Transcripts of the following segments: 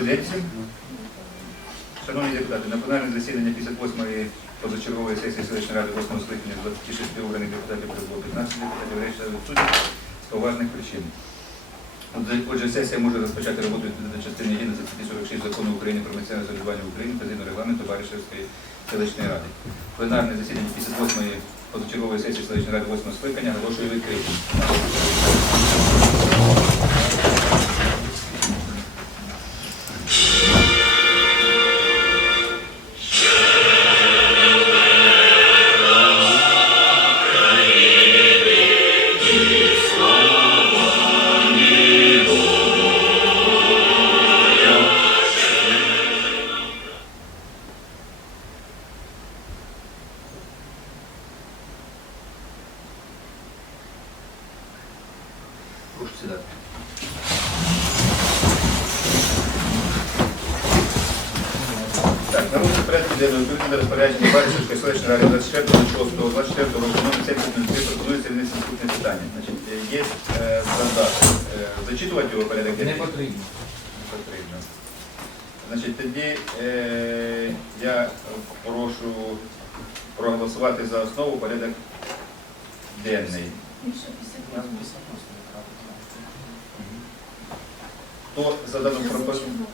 Добрий день всім. Шановні депутати, на пленарне засідання 58-ї позачергової сесії селищної ради 8 скликання 26 обраних депутатів прибуло 15 депутатів, решта відсутні з поважних причин. Отже, сесія може розпочати роботу відповідно до частини 1 статті 46 закону України про місцеве самоврядування в Україні та згідно регламенту Баришевської селищної ради. Пленарне засідання 58-ї позачергової сесії селищної ради 8 скликання оголошую відкритим. Внести наступне питання. Значить, е, є е, стандарт. Е, Зачитувати його порядок Не потрібно. Не потрібно. Значить, тоді е, я прошу проголосувати за основу порядок денний. Хто за дану пропозицію?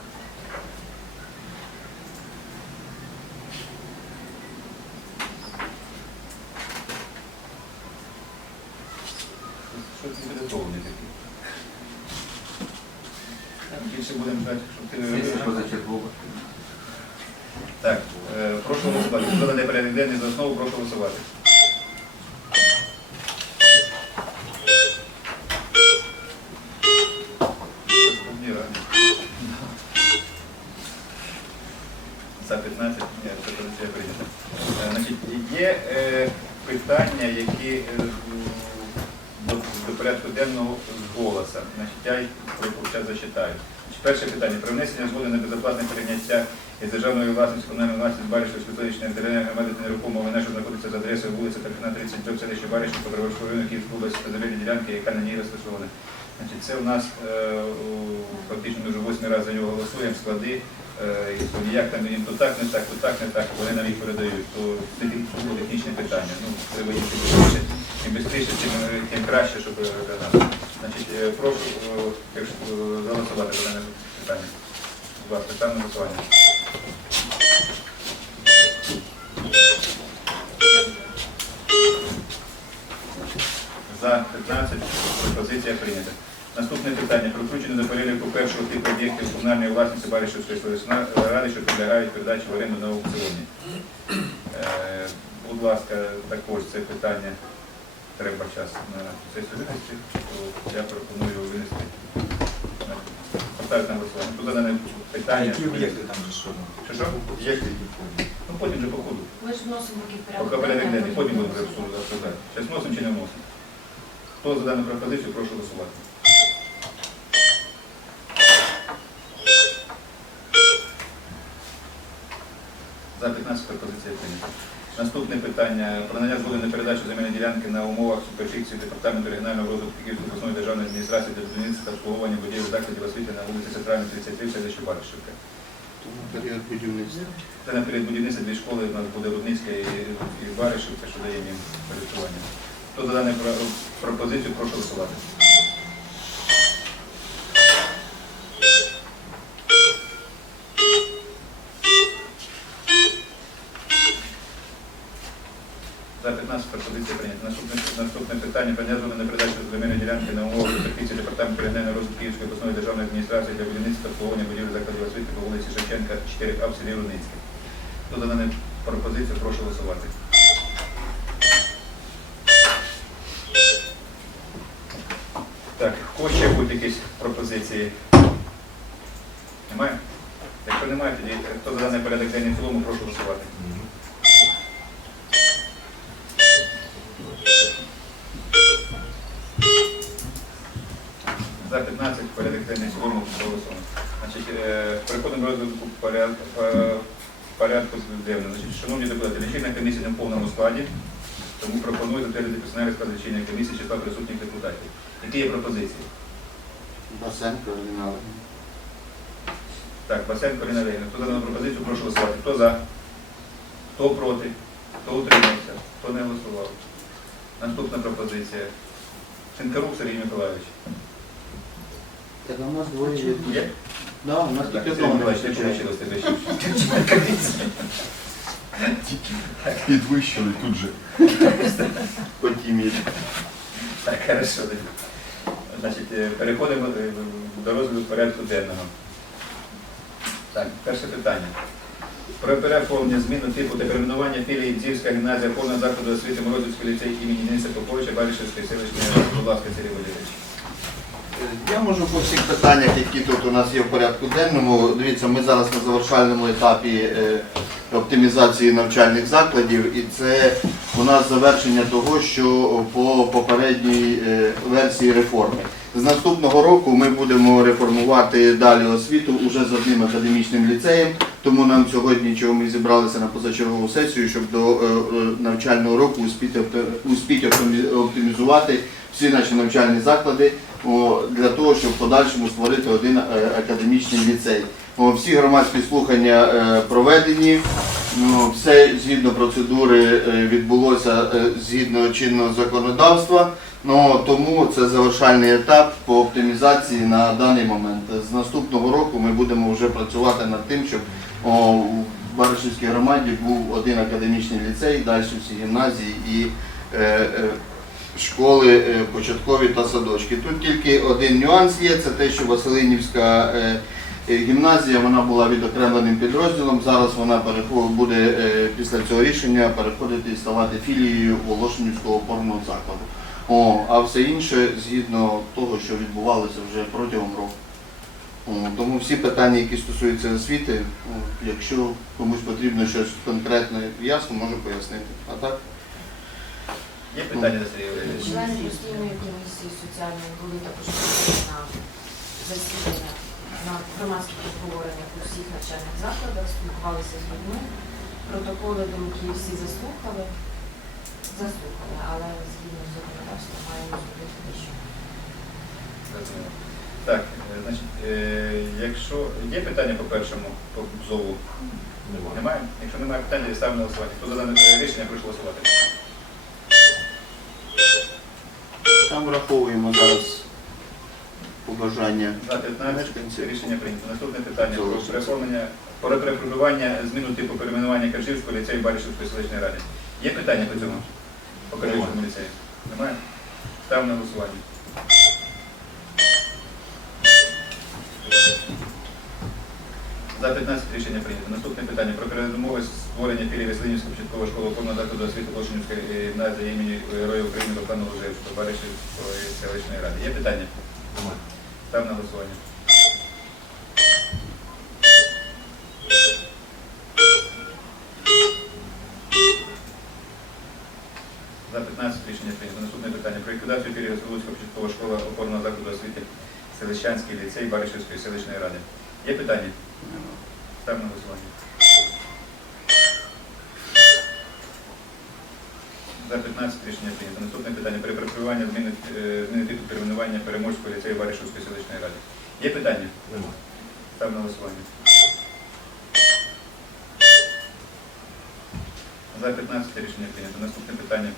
Що ти підготовлений такий? Більше будемо ждати, щоб ти. Так, е, прошу голосувати. Хто порядок денний за основу, прошу голосувати. За 15, ні, це позиція прийнята. Е, Значить, є е, питання, які е, до, до порядку денного з голоса. Значить, я їх зараз зачитаю. Перше питання. Про внесення згоди на безоплатне перейняття із державної власності комунальної власності Баришівської селищної територіальної громади та нерухомого майна, що знаходиться за адресою вулиця Тархина 33 в селищі Баришів, Подорожського району Київської області та земельні ділянки, яка на ній розташована. Значить, це у нас е, фактично вже восьмий раз за нього голосуємо, склади, е, як там їм то так, не так, то так, не так, вони нам їх передають, то це технічне питання. Ну, їх швидше. Чим швидше, тим, е, краще, щоб е, для нас. Значить, е, прошу е, якщо, е, голосувати за дане питання. Будь ласка, ставимо голосування. За 15 пропозиція прийнята. Наступне питання. Про включення до переліку першого типу об'єктів комунальної власності Баришівської селищної ради, що підлягають передачі в оренду на аукціоні. Е, Будь ласка, також це питання треба час на сесію винести, то я пропоную винести. Поставити на голосування. Тут задане А питання. які об'єкти там же що? Що що? Об'єкти які входять? Ну потім вже по ходу. Ми ж вносимо такий Поки порядок денний, потім будемо вже обсуждати. Зараз вносимо чи не вносимо. Хто за дану пропозицію, прошу голосувати. За 15 пропозиція прийнята. Наступне питання про надання згоди на передачу земельної ділянки на умовах суперфікції Департаменту регіонального розвитку Київської обласної державної адміністрації для будівництва та обслуговування будівель закладів освіти на вулиці Центральній 33 в селищі Баришівка. Тому період будівництва. Це на період будівництва дві школи, у нас буде Рудницька і, і Баришівка, що дає їм користування. Хто за дану про- пропозицію, прошу голосувати. За 15 пропозиція прийнята. Наступне, наступне питання згоди на передачу земельної ділянки на умовах суперфіції Департаменту регіонального розвитку Київської обласної державної адміністрації для будівництва та будівель закладів освіти по вулиці Шевченка, 4А в селі Рудницьке. Хто за дану пропозицію, прошу голосувати. Так, ще будуть якісь пропозиції? Немає? Якщо немає, тоді хто за даний порядок денний в цілому, прошу голосувати. За 15 порядок денний цілому проголосовано. Значить, е, переходимо до розвитку порядку, порядку денного. Значить, шановні депутати, лічильна комісія не в повному складі, тому пропоную затвердити персональний склад лічильної комісії числа присутніх депутатів. Які є пропозиції? Басенко, Ірина Так, Басенко Леонідовна. Хто за дану пропозицію, прошу голосувати. Хто за? Хто проти? Хто утримався? Хто не голосував? Наступна пропозиція. Шинкарук Сергій Миколайович. Так, у нас двоє. Є? Да, у нас Так, тільки одного не вистачає. вийшло тебе ще. Підвищили тут же. Є. Так, хорошо. Значить, е, переходимо е, до розгляду порядку денного. Так, перше питання. Про переоформлення зміну типу та перейменування філії Дзівська гімназія повного закладу освіти Морозівський ліцей імені Дениса Поповича Баришівської селищної ради. Будь ласка, Сергій Володимирович. Я можу по всіх питаннях, які тут у нас є в порядку денному. Дивіться, ми зараз на завершальному етапі е, оптимізації навчальних закладів, і це у нас завершення того, що по попередній е, версії реформи. З наступного року ми будемо реформувати далі освіту уже з одним академічним ліцеєм. Тому нам сьогодні, чого ми зібралися на позачергову сесію, щоб до е, е, навчального року успіти опти- успіти оптимі- оптимізувати всі наші навчальні заклади для того, щоб в подальшому створити один е, академічний ліцей. Всі громадські слухання е, проведені, ну, все згідно процедури е, відбулося згідно чинного законодавства. Ну, тому це завершальний етап по оптимізації на даний момент. З наступного року ми будемо вже працювати над тим, щоб в Баришівській громаді був один академічний ліцей, далі всі гімназії і школи е, початкові та садочки. Тут тільки один нюанс є, це те, що Василинівська е, е, гімназія вона була відокремленим підрозділом. Зараз вона буде після цього рішення переходити і ставати філією Волошинівського опорного закладу. О, а все інше згідно того, що відбувалося вже протягом року. Тому всі питання, які стосуються освіти, якщо комусь потрібно щось конкретне ясно, можу пояснити. А так? Є питання до Сергія Володимировича? Члени постійної комісії соціальної були також на засіданнях, на громадських обговореннях у всіх навчальних закладах, спілкувалися з людьми. Протоколи думки всі заслухали, заслухали, але згідно з законодавством маємо зробити дещо. Так, е, значить, е, якщо є питання по першому, по ЗОВу? Немає? Якщо немає питань, я ставлю на голосування. Хто за дане рішення, прошу голосувати. Там враховуємо зараз побажання. За 15 рішення прийнято. Наступне питання про переформлення, про перепробування зміну типу перейменування Каржівського ліцею Баришівської селищної ради. Є питання по цьому? По Каржівському ліцею? Немає? Ставимо на голосування. За 15 рішення прийнято. Наступне питання про передумови створення філії Веселинівської початкової школи повного закладу освіти Лошенівської гімназії імені Героя України Руслана Лужевського Баришівської селищної ради. Є питання? Став на голосування. За 15 рішення прийнято. Наступне питання. Про ліквідацію філії Веселинська початкова школа опорного закладу освіти Селищанський ліцей Баришівської селищної ради. Є питання? Став на голосування. За 15 рішення прийнято. Наступне питання. При припровування зміни, е, зміни типу перейменування Переможського ліцею Баришівської селищної ради. Є питання? Став на голосування. За 15 рішення прийнято. Наступне питання.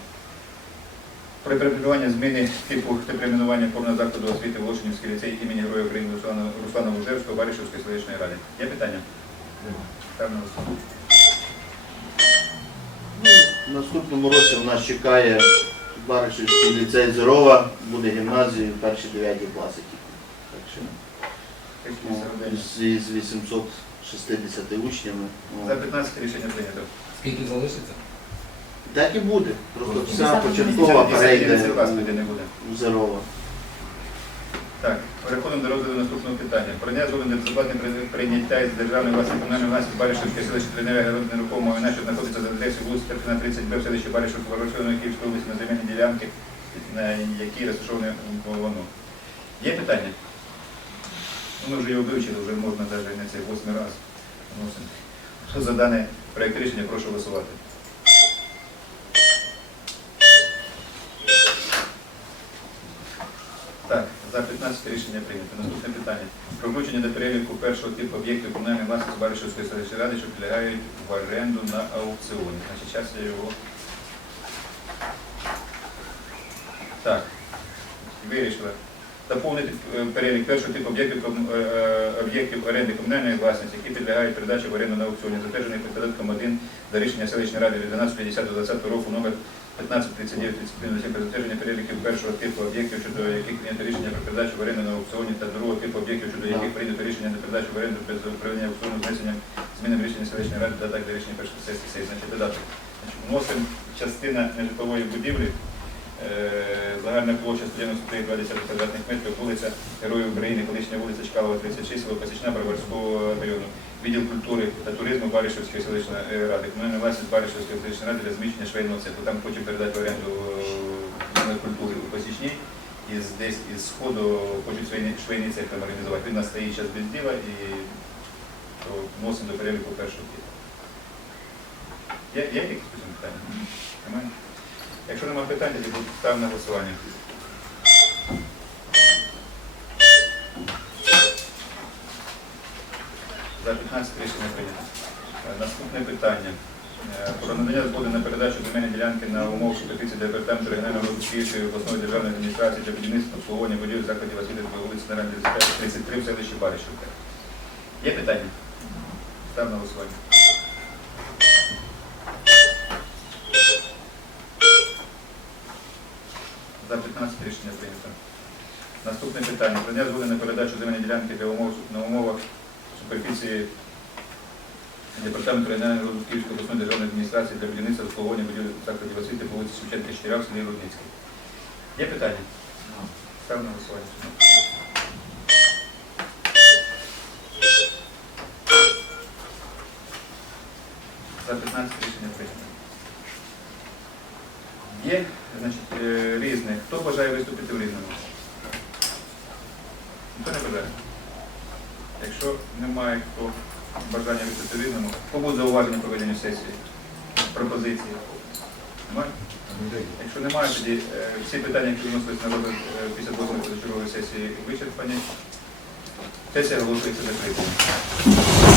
Про перейменування зміни типу та перейменування повного закладу освіти Волошинівський ліцей імені Героя України Руслана, Руслана Лужевського Баришівської селищної ради. Є питання? Став на голосування. В наступному році у нас чекає Баришівський ліцей Зерова, буде гімназія перші 9 класи. тільки. Так що, ну, з, з 860 учнями. ну, За 15 рішення прийнято. Скільки залишиться? Так і буде. Просто вся початкова перейде не буде. у Зерова. Так, переходимо до розгляду наступного питання. Про дня згоди на безоплатне прийняття із державної власної комунальної власності Баришівської селища Тренера Городне нерухомого майна, що знаходиться за адресою вулиці Терпіна 30Б в селищі Баришівського Ворошилової Київської області на земельній ділянки, на якій розташоване воно. Є питання? Ну, ми вже його вивчили, вже можна навіть на цей восьмий раз. вносимо. Хто за даний проєкт рішення, прошу голосувати. Так, За 15 рішення прийнято. Наступне питання. Про включення до переліку першого типу об'єктів комунальної власності Баришівської селищної ради, що підлягають в оренду на аукціоні. Значить, зараз я його. Так, вирішила. Доповнити е, перелік першого типу об'єктів е, е, об'єктів оренди комунальної власності, які підлягають передачі в оренду на аукціоні, затверджений порядком 1 до рішення селищної ради від 12.10.20 року номер 1539 31 про затвердження переліків першого типу об'єктів, щодо яких прийнято рішення про передачу в оренду на аукціоні, та другого типу об'єктів, щодо яких прийнято рішення про передачу в оренду без проведення аукціону внесенням зміни рішення селищної ради додаток до рішення першої сесії. Значить, додаток. Вносимо частина нежитлової будівлі, загальна площа 193,2 квадратних метрів, вулиця Героїв України, колишня вулиця Чкалова, 36, село Пасічна, Броварського району. Відділ культури та туризму Баришівської селищної е, ради, комунальна власність Баришівської селищної ради для зміщення швейного цеху. Там хочемо передати в оренду е, культури у Пасічній. І десь із сходу хочуть швейний, швейний цех там організувати. Він у нас стоїть зараз без діла і то вносимо до переліку першого типу. Є, якісь питання? Якщо немає питань, тоді ставимо на голосування. За 15 рішення прийнято. Е, Наступне питання. Е, Про надання згоди на передачу земельної ділянки на умов суперфіції департаменту регіонального розвитку Київської обласної державної адміністрації для будівництва обслуговування будівель закладів освіти по вулиці Наранді 33 в селищі Баришівка. Є питання? Став на голосування. За 15 рішення прийнято. Наступне питання. Прийняття згоди на передачу земельної ділянки для умов на умовах суперфіції Департаменту регіонального розвитку Київської обласної державної адміністрації для будівництва обслуговування будівель закладів освіти по вулиці Шевченка 4 в селі Рудницький. Є питання? Ставимо на голосування. За 15 рішення прийнято. Є значить, е, різне. Хто бажає виступити в різному? Ніхто не бажає. Якщо немає хто бажання виступити в різному, буде зауваження проведення сесії? Пропозиції? Немає? Якщо немає, тоді е, всі питання, які виносились на розгляд е, після договору позачергової сесії, вичерпані. Сесія оголошується закритою.